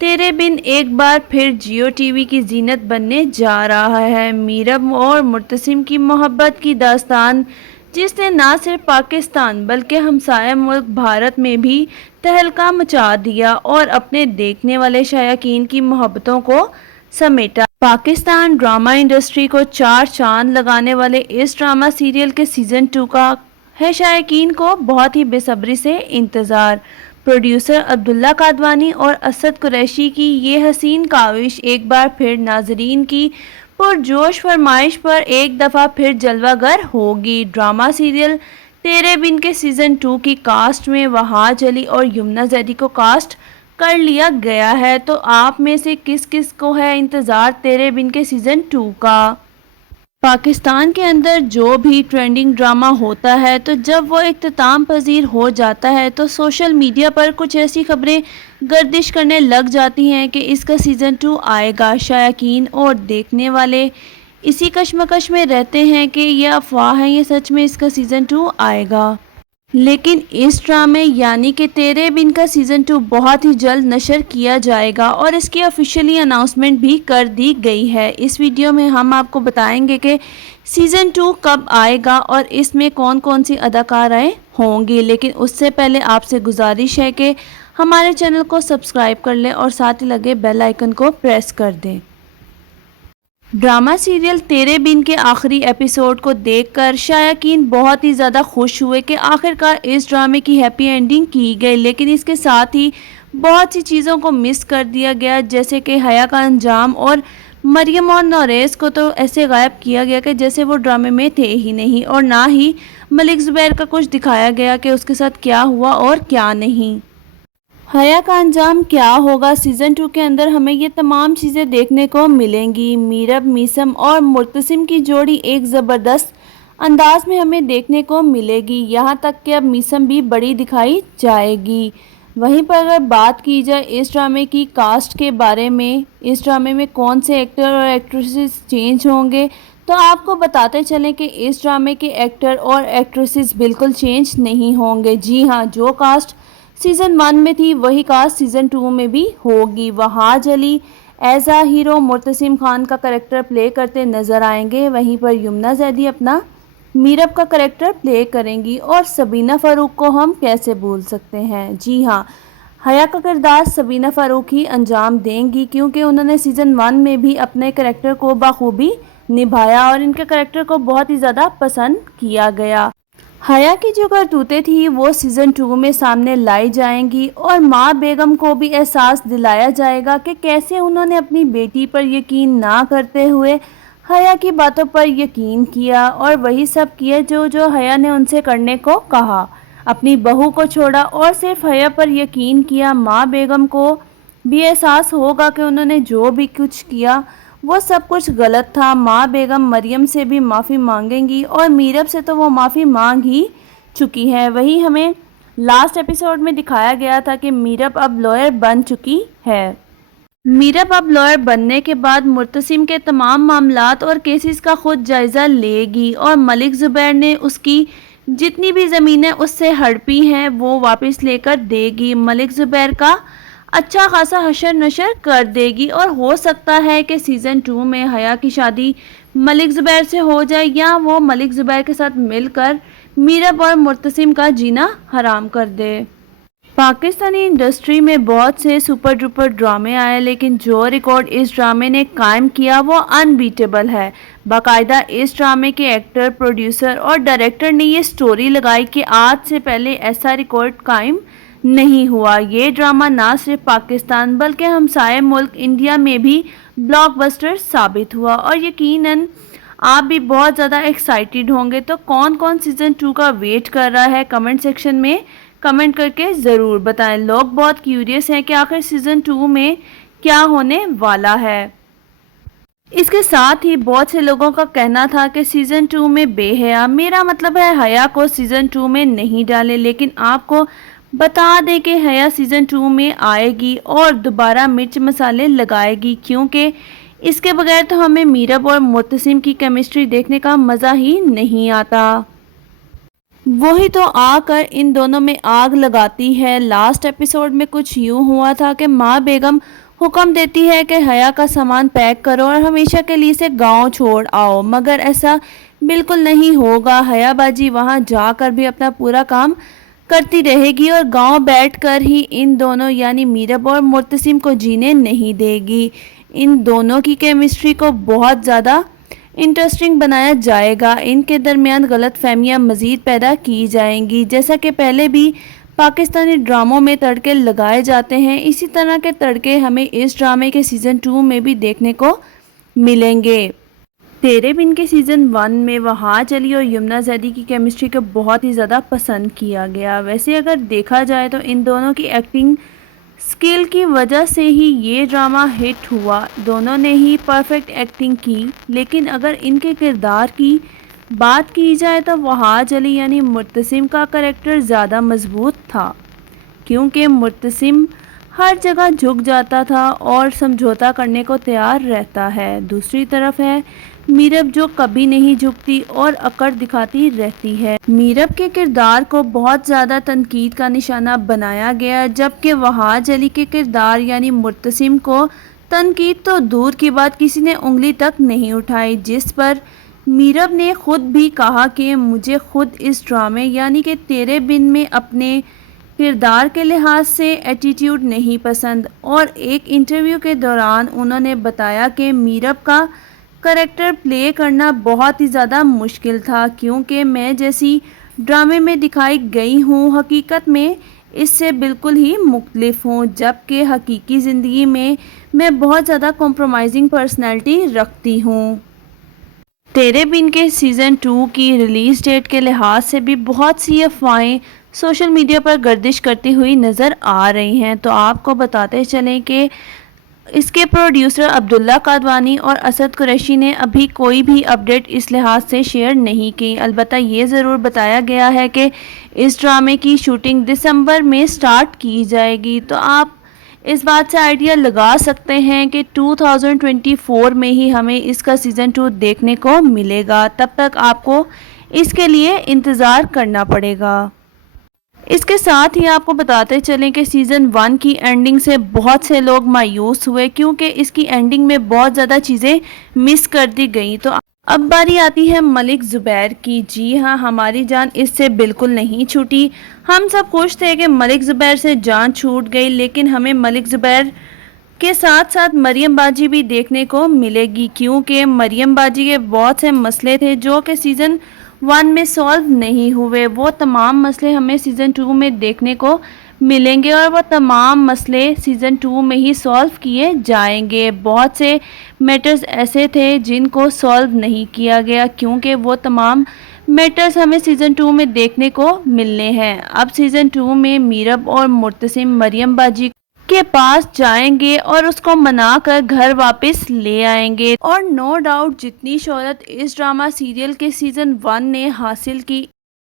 تیرے بن ایک بار پھر جیو ٹی وی کی زینت بننے جا رہا ہے۔ میرب اور مرتسم کی محبت کی داستان، جس نے نہ صرف پاکستان بلکہ ہمسایہ ملک بھارت میں بھی تہلکہ مچا دیا اور اپنے دیکھنے والے شائقین کی محبتوں کو سمیٹا۔ پاکستان ڈرامہ انڈسٹری کو چار چاند لگانے والے اس ڈرامہ سیریل کے سیزن 2 کا ہے شائقین کو بہت ہی بے صبری سے انتظار۔ پروڈیوسر عبداللہ قادوانی اور اسد قریشی کی یہ حسین کاوش ایک بار پھر ناظرین کی پرجوش فرمائش پر ایک دفعہ پھر جلوہ گر ہوگی۔ ڈرامہ سیریل تیرے بن کے سیزن 2 کی کاسٹ میں وہاج علی اور یمنا زیدی کو کاسٹ کر لیا گیا ہے، تو آپ میں سے کس کس کو ہے انتظار تیرے بن کے سیزن 2 کا؟ پاکستان کے اندر جو بھی ٹرینڈنگ ڈرامہ ہوتا ہے تو جب وہ اختتام پذیر ہو جاتا ہے تو سوشل میڈیا پر کچھ ایسی خبریں گردش کرنے لگ جاتی ہیں کہ اس کا سیزن 2 آئے گا۔ شائقین اور دیکھنے والے اسی کشمکش میں رہتے ہیں کہ یہ افواہ ہے یا سچ میں اس کا سیزن 2 آئے گا۔ لیکن اس ڈرامے یعنی کہ تیرے بن کا سیزن 2 بہت ہی جلد نشر کیا جائے گا اور اس کی آفیشیلی اناؤنسمنٹ بھی کر دی گئی ہے۔ اس ویڈیو میں ہم آپ کو بتائیں گے کہ سیزن 2 کب آئے گا اور اس میں کون کون سی اداکارائیں ہوں گی، لیکن اس سے پہلے آپ سے گزارش ہے کہ ہمارے چینل کو سبسکرائب کر لیں اور ساتھ ہی لگے بیل آئیکن کو پریس کر دیں۔ ڈرامہ سیریل تیرے بن کے آخری ایپیسوڈ کو دیکھ کر شائقین بہت ہی زیادہ خوش ہوئے کہ آخرکار اس ڈرامے کی ہیپی اینڈنگ کی گئی، لیکن اس کے ساتھ ہی بہت سی چیزوں کو مس کر دیا گیا، جیسے کہ حیا کا انجام اور مریم اور نوریز کو تو ایسے غائب کیا گیا کہ جیسے وہ ڈرامے میں تھے ہی نہیں، اور نہ ہی ملک زبیر کا کچھ دکھایا گیا کہ اس کے ساتھ کیا ہوا اور کیا نہیں۔ حیا کا انجام کیا ہوگا سیزن 2 کے اندر ہمیں یہ تمام چیزیں دیکھنے کو ملیں گی۔ میرب میثم اور مرتسم کی جوڑی ایک زبردست انداز میں ہمیں دیکھنے کو ملے گی، یہاں تک کہ اب میثم بھی بڑی دکھائی جائے گی۔ وہیں پر اگر بات کی جائے اس ڈرامے کی کاسٹ کے بارے میں، اس ڈرامے میں کون سے ایکٹر اور ایکٹریسز چینج ہوں گے، تو آپ کو بتاتے چلیں کہ اس ڈرامے کے ایکٹر اور ایکٹریسز بالکل چینج نہیں ہوں گے۔ جی ہاں، جو کاسٹ سیزن 1 میں تھی وہی کاسٹ سیزن 2 میں بھی ہوگی۔ وہاج علی ایز اے ہیرو مرتسم خان کا کریکٹر پلے کرتے نظر آئیں گے، وہیں پر یمنا زیدی اپنا میرب کا کریکٹر پلے کریں گی، اور سبینہ فاروق کو ہم کیسے بھول سکتے ہیں۔ جی ہاں، حیا کا کردار سبینہ فاروق ہی انجام دیں گی، کیونکہ انہوں نے سیزن 1 میں بھی اپنے کریکٹر کو بخوبی نبھایا اور ان کے کریکٹر کو بہت ہی زیادہ پسند کیا گیا۔ حیا کی جو کرتوتیں تھیں وہ سیزن 2 میں سامنے لائی جائیں گی، اور ماں بیگم کو بھی احساس دلایا جائے گا کہ کیسے انہوں نے اپنی بیٹی پر یقین نہ کرتے ہوئے حیا کی باتوں پر یقین کیا، اور وہی سب کیا جو حیا نے ان سے کرنے کو کہا۔ اپنی بہو کو چھوڑا اور صرف حیا پر یقین کیا۔ ماں بیگم کو بھی احساس ہوگا کہ انہوں نے جو بھی کچھ کیا وہ سب کچھ غلط تھا۔ ماں بیگم مریم سے بھی معافی مانگیں گی، اور میرب سے تو وہ معافی مانگ ہی چکی ہے۔ وہی ہمیں لاسٹ ایپیسوڈ میں دکھایا گیا تھا کہ میرب اب لائر بن چکی ہے۔ میرب اب لائر بننے کے بعد مرتسم کے تمام معاملات اور کیسز کا خود جائزہ لے گی، اور ملک زبیر نے اس کی جتنی بھی زمینیں اس سے ہڑپی ہیں وہ واپس لے کر دے گی۔ ملک زبیر کا اچھا خاصا حشر نشر کر دے گی، اور ہو سکتا ہے کہ سیزن 2 میں حیا کی شادی ملک زبیر سے ہو جائے، یا وہ ملک زبیر کے ساتھ مل کر میرب اور مرتسم کا جینا حرام کر دے۔ پاکستانی انڈسٹری میں بہت سے سپر ڈوپر ڈرامے آئے، لیکن جو ریکارڈ اس ڈرامے نے قائم کیا وہ انبیٹیبل ہے۔ باقاعدہ اس ڈرامے کے ایکٹر، پروڈیوسر اور ڈائریکٹر نے یہ سٹوری لگائی کہ آج سے پہلے ایسا ریکارڈ قائم نہیں ہوا۔ یہ ڈرامہ نہ صرف پاکستان بلکہ ہمسائے ملک انڈیا میں بھی بلاک بسٹر ثابت ہوا، اور یقیناً آپ بھی بہت زیادہ ایکسائٹیڈ ہوں گے۔ تو کون کون سیزن 2 کا ویٹ کر رہا ہے کمنٹ سیکشن میں کمنٹ کر کے ضرور بتائیں۔ لوگ بہت کیوریس ہیں کہ آخر سیزن 2 میں کیا ہونے والا ہے۔ اس کے ساتھ ہی بہت سے لوگوں کا کہنا تھا کہ سیزن 2 میں بے حیا، میرا مطلب ہے حیا کو سیزن 2 میں نہیں ڈالے، لیکن آپ کو بتا دیں کہ حیا سیزن 2 میں آئے گی اور دوبارہ مرچ مسالے لگائے گی، کیونکہ اس کے بغیر تو ہمیں میرب اور مرتسم کی کیمسٹری دیکھنے کا مزہ ہی نہیں آتا۔ وہی تو آ کر ان دونوں میں آگ لگاتی ہے۔ لاسٹ ایپیسوڈ میں کچھ یوں ہوا تھا کہ ماں بیگم حکم دیتی ہے کہ حیا کا سامان پیک کرو اور ہمیشہ کے لیے اسے گاؤں چھوڑ آؤ، مگر ایسا بالکل نہیں ہوگا۔ حیا باجی وہاں جا کر بھی اپنا پورا کام کرتی رہے گی اور گاؤں بیٹھ کر ہی ان دونوں یعنی میرب اور مرتسم کو جینے نہیں دے گی۔ ان دونوں کی کیمسٹری کو بہت زیادہ انٹرسٹنگ بنایا جائے گا، ان کے درمیان غلط فہمیاں مزید پیدا کی جائیں گی۔ جیسا کہ پہلے بھی پاکستانی ڈراموں میں تڑکے لگائے جاتے ہیں، اسی طرح کے تڑکے ہمیں اس ڈرامے کے سیزن 2 میں بھی دیکھنے کو ملیں گے۔ تیرے بن کے سیزن 1 میں وہاج علی اور یمنا زیدی کی کیمسٹری کو بہت ہی زیادہ پسند کیا گیا۔ ویسے اگر دیکھا جائے تو ان دونوں کی ایکٹنگ سکل کی وجہ سے ہی یہ ڈرامہ ہٹ ہوا، دونوں نے ہی پرفیکٹ ایکٹنگ کی۔ لیکن اگر ان کے کردار کی بات کی جائے تو وہاج علی یعنی مرتسم کا کریکٹر زیادہ مضبوط تھا، کیونکہ مرتسم ہر جگہ جھک جاتا تھا اور سمجھوتا کرنے کو تیار رہتا ہے۔ دوسری طرف ہے میرب جو کبھی نہیں جھکتی اور اکڑ دکھاتی رہتی ہے۔ میرب کے کردار کو بہت زیادہ تنقید کا نشانہ بنایا گیا، جبکہ وہاج علی کے کردار یعنی مرتسم کو تنقید تو دور کی بات کسی نے انگلی تک نہیں اٹھائی، جس پر میرب نے خود بھی کہا کہ مجھے خود اس ڈرامے یعنی کہ تیرے بن میں اپنے کردار کے لحاظ سے ایٹیٹیوڈ نہیں پسند، اور ایک انٹرویو کے دوران انہوں نے بتایا کہ میرب کا کریکٹر پلے کرنا بہت ہی زیادہ مشکل تھا، کیونکہ میں جیسی ڈرامے میں دکھائی گئی ہوں حقیقت میں اس سے بالکل ہی مختلف ہوں، جبکہ حقیقی زندگی میں بہت زیادہ کمپرومائزنگ پرسنالٹی رکھتی ہوں۔ تیرے بن کے سیزن 2 کی ریلیز ڈیٹ کے لحاظ سے بھی بہت سی افواہیں سوشل میڈیا پر گردش کرتی ہوئی نظر آ رہی ہیں، تو آپ کو بتاتے چلیں کہ اس کے پروڈیوسر عبداللہ قادوانی اور اسد قریشی نے ابھی کوئی بھی اپڈیٹ اس لحاظ سے شیئر نہیں کی۔ البتہ یہ ضرور بتایا گیا ہے کہ اس ڈرامے کی شوٹنگ دسمبر میں سٹارٹ کی جائے گی، تو آپ اس بات سے آئیڈیا لگا سکتے ہیں کہ 2024 میں ہی ہمیں اس کا سیزن 2 دیکھنے کو ملے گا۔ تب تک آپ کو اس کے لیے انتظار کرنا پڑے گا۔ اس کے ساتھ ہی آپ کو بتاتے چلیں کہ سیزن 1 کی اینڈنگ سے بہت سے لوگ مایوس ہوئے، کیونکہ اس کی اینڈنگ میں بہت زیادہ چیزیں مس کر دی گئیں۔ تو اب باری آتی ہے ملک زبیر کی۔ جی ہاں، ہماری جان اس سے بالکل نہیں چھوٹی۔ ہم سب خوش تھے کہ ملک زبیر سے جان چھوٹ گئی، لیکن ہمیں ملک زبیر کے ساتھ ساتھ مریم باجی بھی دیکھنے کو ملے گی، کیونکہ مریم باجی کے بہت سے مسئلے تھے جو کہ سیزن 1 میں سالو نہیں ہوئے۔ وہ تمام مسئلے ہمیں سیزن 2 میں دیکھنے کو ملیں گے، اور وہ تمام مسئلے سیزن 2 میں ہی سالو کیے جائیں گے۔ بہت سے میٹرز ایسے تھے جن کو سالو نہیں کیا گیا، کیونکہ وہ تمام میٹرز ہمیں سیزن 2 میں دیکھنے کو ملنے ہیں۔ اب سیزن 2 میں میرب اور مرتسم مریم باجی کے پاس جائیں گے اور اس کو منا کر گھر واپس لے آئیں گے، اور نو ڈاؤٹ جتنی شہرت اس ڈرامہ سیریل کے سیزن 1 نے حاصل کی،